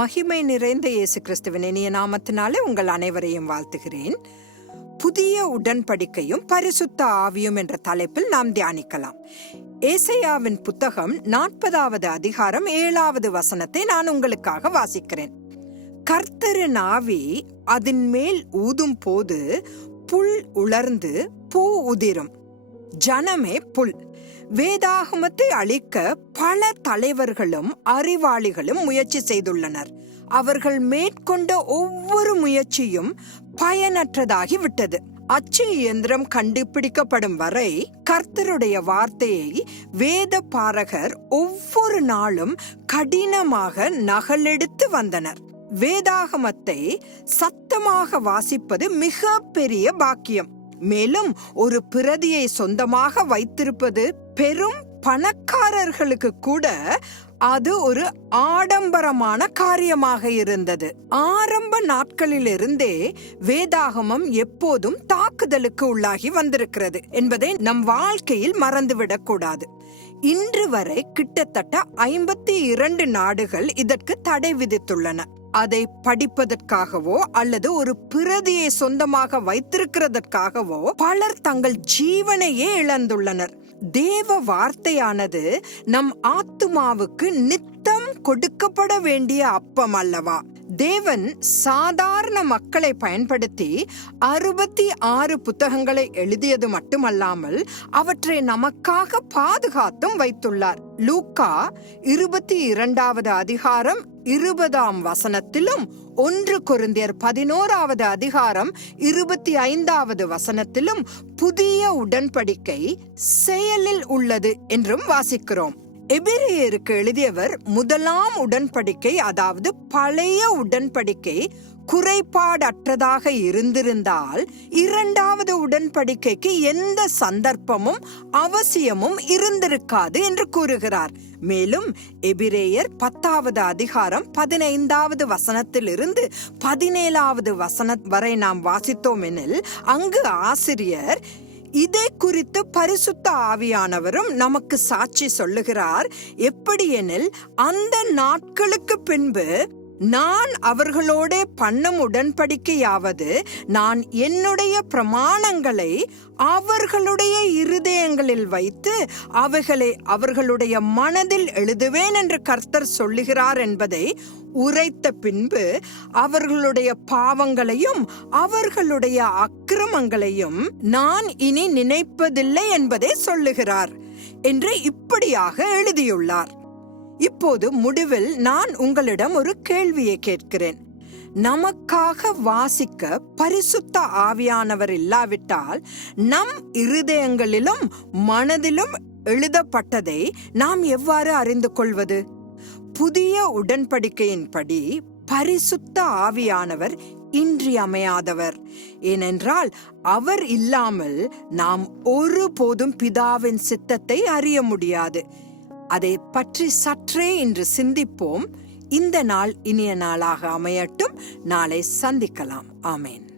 மகிமை நிறைந்த இயேசு கிறிஸ்துவின் இனிய நாமத்தினாலே உங்கள் அனைவரையும் வாழ்த்துகிறேன். புதிய உடன்படிக்கையும் பரிசுத்த ஆவியும் என்ற தலைப்பில் நாம் தியானிக்கலாம். ஏசையாவின் புத்தகம் நாற்பதாவது அதிகாரம் ஏழாவது வசனத்தை நான் உங்களுக்காக வாசிக்கிறேன். கர்த்தரின் ஆவி அதன் மேல் ஊதும் போது புல் உலர்ந்து பூ உதிரும். ஜனமே புல். வேதாகமத்தை அழிக்க பல தலைவர்களும் அறிவாளிகளும் முயற்சி செய்துள்ளனர். அவர்கள் மேற்கொண்ட ஒவ்வொரு முயற்சியும் பயனற்றதாகி விட்டது. அச்சு இயந்திரம் கண்டுபிடிக்கப்படும் வரை கர்த்தருடைய வார்த்தையை வேத பாரகர் ஒவ்வொரு நாளும் கடினமாக நகலெடுத்து வந்தனர். வேதாகமத்தை சத்தமாக வாசிப்பது மிக பெரிய பாக்கியம். மேலும் ஒரு பிரதியை சொந்தமாக வைத்திருப்பது பெரும் பணக்காரர்களுக்கு கூட அது ஒரு ஆடம்பரமான காரியமாக இருந்தது. ஆரம்ப நாட்களிலிருந்தே வேதாகமம் எப்போதும் தாக்குதலுக்கு உள்ளாகி வந்திருக்கிறது என்பதை நம் வாழ்க்கையில் மறந்துவிடக் கூடாது. இன்று வரை கிட்டத்தட்ட ஐம்பத்தி இரண்டு நாடுகள் இதற்கு தடை விதித்துள்ளன. அதை படிப்பதற்காகவோ அல்லது ஒரு பிரதியை சொந்தமாக வைத்திருக்கிறதற்காகவோ பலர் தங்கள் ஜீவனையே இழந்துள்ளனர். தேவ வார்த்தையானது நம் ஆத்துமாவுக்கு நித்தம் கொடுக்கப்பட வேண்டிய அப்பம் அல்லவா? தேவன் சாதாரண மக்களை பயன்படுத்தி அறுபத்தி ஆறு புத்தகங்களை எழுதியது மட்டுமல்லாமல் அவற்றை நமக்காக பாதுகாத்தும் வைத்துள்ளார். லூக்கா இருபத்தி இரண்டாவது அதிகாரம் இருபதாம் வசனத்திலும் ஒன்று குருந்தியர் பதினோராவது அதிகாரம் இருபத்தி ஐந்தாவது வசனத்திலும் புதிய உடன்படிக்கை செயலில் உள்ளது என்றும் வாசிக்கிறோம். எபிரேயருக்கு எழுதியவர் முதலாம் உடன்படிக்கை அதாவது பழைய உடன்படிக்கை குறைபாடற்றதாக இருந்திருந்தால் இரண்டாவது உடன்படிக்கைக்கு எந்த சந்தர்ப்பமும் அவசியமும் இருந்திருக்காது என்று கூறுகிறார். மேலும் எபிரேயர் பத்தாவது அதிகாரம் பதினைந்தாவது வசனத்திலிருந்து பதினேழாவது வசனம் வரை நாம் வாசித்தோம் எனில் அங்கு ஆசிரியர் இதை குறித்து பரிசுத்த ஆவியானவரும் நமக்கு சாட்சி சொல்லுகிறார். எப்படியெனில் அந்த நாட்களுக்கு பின்பு நான் அவர்களோட பண்ணும் உடன்படிக்கையாவது நான் என்னுடைய பிரமாணங்களை அவர்களுடைய இருதயங்களில் வைத்து அவைகளை அவர்களுடைய மனதில் எழுதுவேன் என்று கர்த்தர் சொல்லுகிறார் என்பதை உரைத்த பின்பு அவர்களுடைய பாவங்களையும் அவர்களுடைய அக்கிரமங்களையும் நான் இனி நினைப்பதில்லை என்பதை சொல்லுகிறார் என்று இப்படியாக எழுதியுள்ளார். இப்போது முடிவில் நான் உங்களிடம் ஒரு கேள்வியை கேட்கிறேன். நமக்காக வாசிக்க பரிசுத்த ஆவியானவர் இல்லாவிட்டால் நம் இருதயங்களிலும் மனதிலும் எழுதப்பட்டதை நாம் எவ்வாறு அறிந்து கொள்வது? புதிய உடன்படிக்கையின்படி பரிசுத்த ஆவியானவர் இன்றியமையாதவர். ஏனென்றால் அவர் இல்லாமல் நாம் ஒருபோதும் பிதாவின் சித்தத்தை அறிய முடியாது. அதை பற்றி சற்றே இன்று சிந்திப்போம். இந்த நாள் இனிய நாளாக அமையட்டும். நாளை சந்திக்கலாம். ஆமேன்.